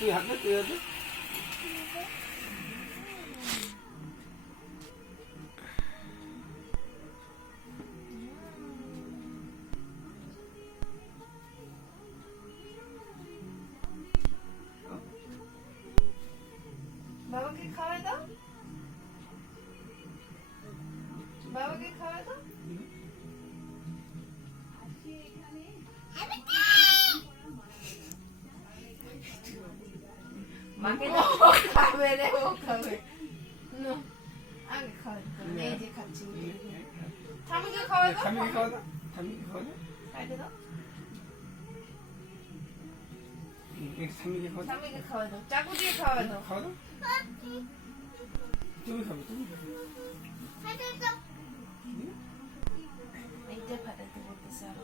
তুই হাতে তুই হাতে বাবাকে খাওয়াই দাও, বাবাকে খাওয়াই দাও। মাকে দাও, ও খাবে রে, ও খাবে। আগে খাওয়াই দাও, এই যে খাচ্ছি। ঠামিকে খাওয়াই দাও, ঠামিকে খাওয়া দাও, ঠামিকে খাওয়া দাও, খাইতে দাও, ঠামিকে খাওয়া দাও, ঠামিকে খাওয়াই দাও, চাকু দিয়ে খাওয়াই দাও। খাওয়া দাও, তুমি খাবে, তুমি খাবে। এইটা ফাটাতে বলতেছে আরো।